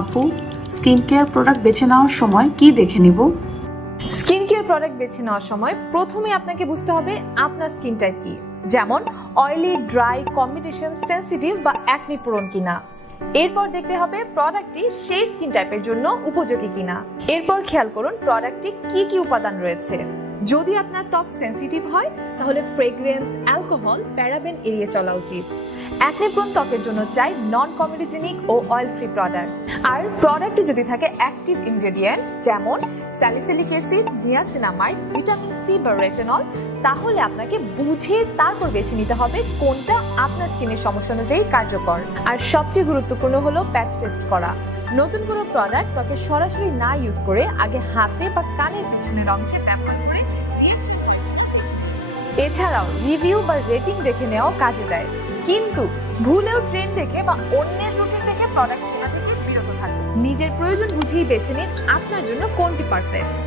আপু, skin care product বেছে নেওয়ার সময় কি দেখে নিব? স্কিন কেয়ার প্রোডাক্ট বেছে নেওয়ার সময় প্রথমে আপনাকে বুঝতে হবে আপনার স্কিন টাইপ কি, যেমন অয়েলি, ড্রাই, কম্বিনেশন, সেনসিটিভ বা অ্যাকনি প্রোন কিনা। এরপর দেখতে হবে প্রোডাক্টটি সেই স্কিন টাইপের জন্য উপযোগী কিনা। এরপর খেয়াল করুন প্রোডাক্টে কি কি উপাদান রয়েছে। যদি আপনার ত্বক সেনসিটিভ হয় তাহলে ফ্রেগ্রেন্স, অ্যালকোহল, প্যারাবেন এড়িয়ে চলা উচিত। অ্যাকনি প্রোন ত্বকের জন্য চাই নন কমেডোজেনিক ও অয়েল ফ্রি প্রোডাক্ট। আর প্রোডাক্টে যদি থাকে অ্যাক্টিভ ইনগ্রেডিয়েন্টস যেমন salicylic acid, niacinamide, vitamin C বা রেটিনল, তাহলে আপনাকে বুঝে তারপর বেছে নিতে হবে কোনটা আপনার স্কিনের সমস্যা অনুযায়ী কার্যকর। আর সবচেয়ে গুরুত্বপূর্ণ হলো প্যাচ টেস্ট করা। নতুন কোনো প্রোডাক্ট ত্বকে সরাসরি না ইউজ করে আগে হাতে বা কানের পিছনের অংশে ব্যবহার করে রিঅ্যাকশন হয় কিনা দেখে নিন। এছাড়াও রিভিউ বা রেটিং দেখে নেওয়াও কাজে দেয়, কিন্তু ভুলেও ট্রেন্ড দেখে বা অন্যের রুটিন দেখে প্রোডাক্ট কেনা থেকে বিরত থাকুন। নিজের প্রয়োজন বুঝেই বেছে নিন আপনার জন্য কোনটি পারফেক্ট।